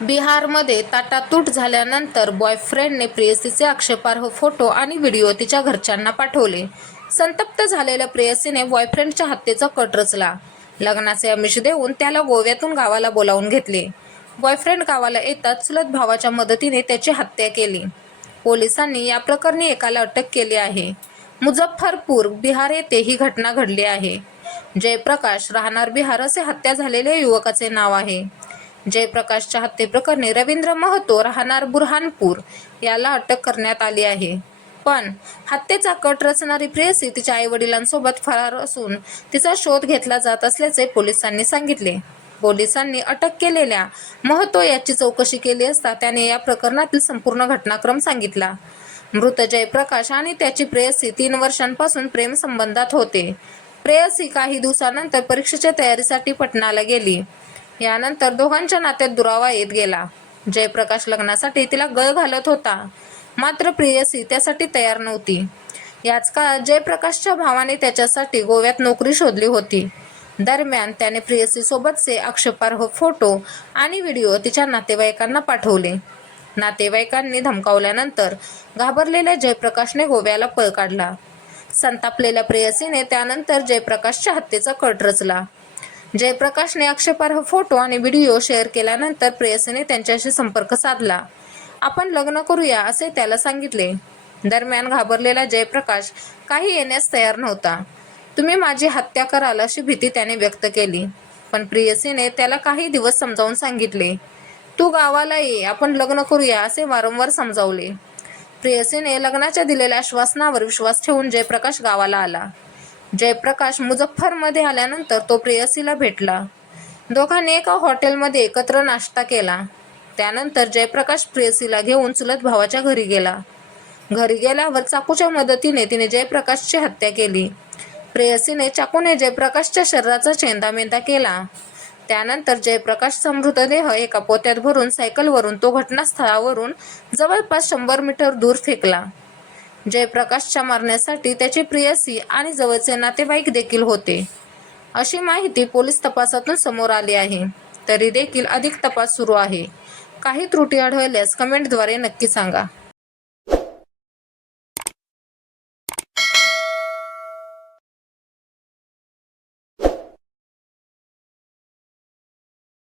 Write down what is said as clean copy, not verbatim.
बिहारमध्ये ताटातूट झाल्यानंतर बॉयफ्रेंडने प्रेयसीचे आक्षेपार्ह फोटो आणि व्हिडिओ तिच्या घरच्यांना पाठवले. संतप्त झालेल्या प्रेयसीने बॉयफ्रेंडच्या हत्येचा कट रचला. लग्नाचे आमिष देऊन त्याला गोव्यातून गावाला बोलावून घेतले. बॉयफ्रेंड गावाला येताच चुलत भावाच्या मदतीने त्याची हत्या केली. पोलिसांनी या प्रकरणी एकाला अटक केली आहे. मुझफ्फरपूर, बिहार येथे ही घटना घडली आहे. जयप्रकाश, राहणार बिहार असे हत्या झालेल्या युवकाचे नाव आहे. जयप्रकाशच्या हत्येप्रकरणी रवींद्र महतो, राहणार बुरहानपूर याला अटक करण्यात आली आहे. पण हत्येचा कट रचणारी प्रेयसी तिच्या आईवडिलांसोबत फरार असून तिचा शोध घेतला जात असल्याचे पोलिसांनी सांगितले. पोलिसांनी अटक केलेल्या महतो याची चौकशी केली असता त्याने या प्रकरणातील संपूर्ण घटनाक्रम सांगितला. मृत जयप्रकाश आणि त्याची प्रेयसी 3 वर्षांपासून प्रेमसंबंधात होते. प्रेयसी काही दिवसानंतर परीक्षेच्या तयारीसाठी पटनाला गेली. यानंतर दोघांच्या नात्यात दुरावा येत गेला. जयप्रकाश लग्नासाठी तिला गळ घालत होता, मात्र प्रेयसी त्यासाठी तयार नव्हती. याच काळात जयप्रकाशच्या भावाने त्याच्यासाठी गोव्यात नोकरी शोधली होती. दरम्यान त्याने प्रेयसीसोबतचे आक्षेपार्ह फोटो आणि व्हिडिओ तिच्या नातेवाईकांना पाठवले. नातेवाईकांनी धमकावल्यानंतर घाबरलेल्या जयप्रकाशने गोव्याला पळ काढला. संतापलेल्या प्रेयसीने त्यानंतर जयप्रकाशच्या हत्येचा कट रचला. जयप्रकाशने आक्षेपार्ह फोटो आणि व्हिडिओ शेअर केल्यानंतर प्रेयसीने त्यांच्याशी संपर्क साधला. आपण लग्न करूया असे त्याला सांगितले. दरम्यान घाबरलेला जयप्रकाश काही येण्यास तयार नव्हता. तुम्ही माझी हत्या कराल अशी भीती त्याने व्यक्त केली. पण प्रेयसीने त्याला काही दिवस समजावून सांगितले. तू गावाला ये, आपण लग्न करूया असे वारंवार समजावले. प्रेयसीने लग्नाच्या दिलेल्या आश्वासनावर विश्वास ठेवून जयप्रकाश गावाला आला. जयप्रकाश मुझफ्फरमध्ये आल्यानंतर तो प्रेयसीला भेटला. दोघांनी एका हॉटेलमध्ये एकत्र नाश्ता केला. त्यानंतर जयप्रकाश प्रेयसीला घेऊन चुलत भावाच्या घरी गेला. घरी गेल्यावर चाकूच्या मदतीने तिने जयप्रकाशची हत्या केली. प्रेयसीने चाकूने जयप्रकाशच्या शरीराचा चेंदामेंदा केला. त्यानंतर जयप्रकाशचा मृतदेह एका पोत्यात भरून सायकलवरून तो घटनास्थळावरून जवळपास 100 मीटर दूर फेकला. जयप्रकाशच्या मारण्यासाठी त्याची प्रेयसी आणि जवळचे नातेवाईक देखील होते, अशी माहिती पोलीस तपासातून समोर आली आहे. तरी देखील अधिक तपास सुरू आहे. काही त्रुटी आढळल्यास कमेंटद्वारे नक्की सांगा.